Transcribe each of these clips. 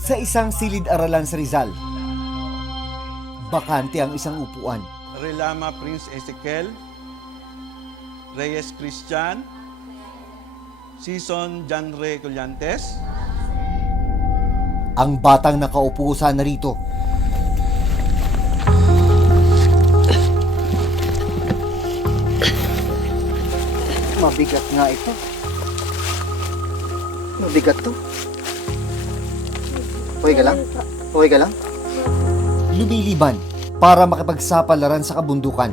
Sa isang silid-aralan sa Rizal, bakante ang isang upuan. Relama Prince Ezekiel, Reyes Christian, Season Janre Collantes. Ang batang nakaupo sana rito. Mabigat nga ito. Mabigat to. Okay ka lang? Okay ka lang? Lumiliban para makipagsapalaran sa kabundukan.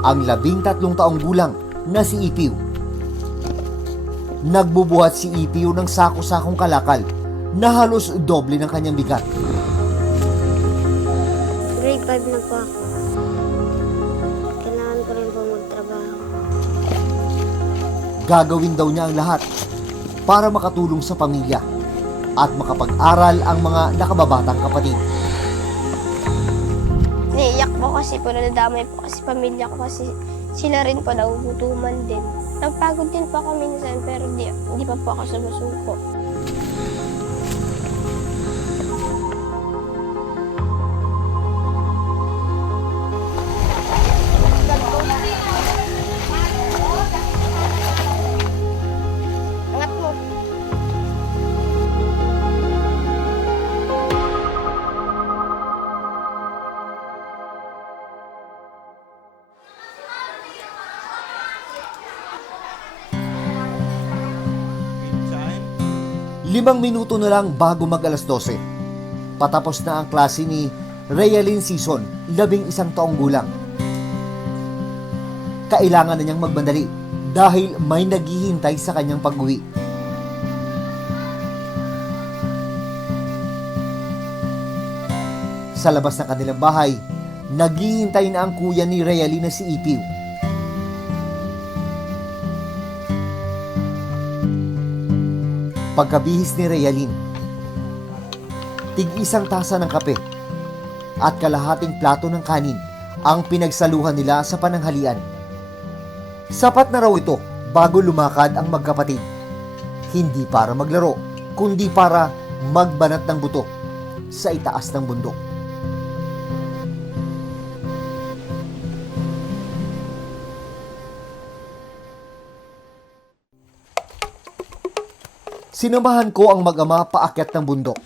Ang 13 taong gulang na si Ipiw. Nagbubuhat si Ipiw ng sako-sakong kalakal na halos doble ng kanyang bigat. Grade 5 na po ako. Kailangan ko rin po magtrabaho. Gagawin daw niya ang lahat para makatulong sa pamilya at makapag-aral ang mga nakababatang kapatid. Naiiyak po kasi po, nadadamay po kasi pamilya ko kasi sila rin po nagugutuman din. Nagpagod din po ako minsan pero di pa po ako sumusuko. Angat mo. Time. 5 minuto na lang bago mag alas 12. Patapos na ang klase ni Realin Season, 11 taong gulang. Kailangan na niyang magbandali dahil may naghihintay sa kanyang pag-uwi. Sa labas ng kanilang bahay, naghihintay na ang kuya ni Realin na si Ipiw. Pagkabihis ni Realin, tig-isang tasa ng kape at kalahating plato ng kanin ang pinagsaluhan nila sa pananghalian. Sapat na raw ito bago lumakad ang magkapatid. Hindi para maglaro, kundi para magbanat ng buto sa itaas ng bundok. Sinamahan ko ang mag-ama paakyat ng bundok.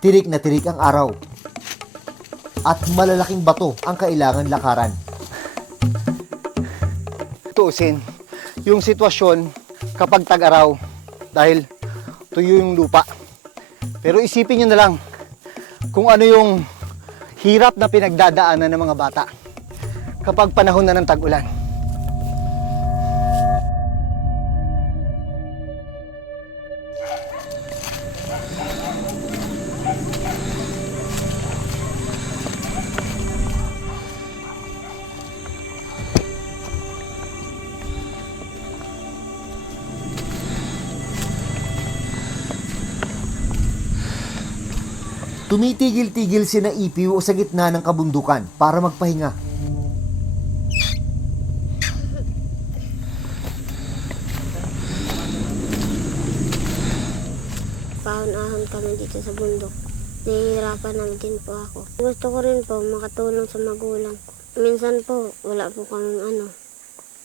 Tirik na tirik ang araw at malalaking bato ang kailangan lakaran. Tuusin yung sitwasyon kapag tag-araw dahil tuyo yung lupa. Pero isipin nyo na lang kung ano yung hirap na pinagdadaanan ng mga bata kapag panahon na ng tag-ulan. Tumitigil-tigil sina Ipiw sa gitna ng kabundukan para magpahinga. Paon-ahon kami dito sa bundok. Nahihirapan naman din po ako. Gusto ko rin po makatulong sa magulang ko. Minsan po, wala po kaming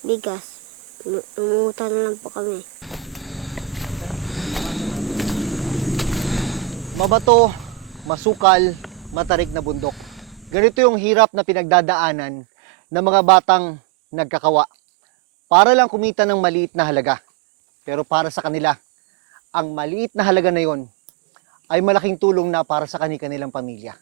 bigas. Umuutan na lang po kami. Mabato, masukal, matarik na bundok. Ganito yung hirap na pinagdadaanan ng mga batang nagkakawa para lang kumita ng maliit na halaga. Pero para sa kanila, ang maliit na halaga na yon ay malaking tulong na para sa kanilang pamilya.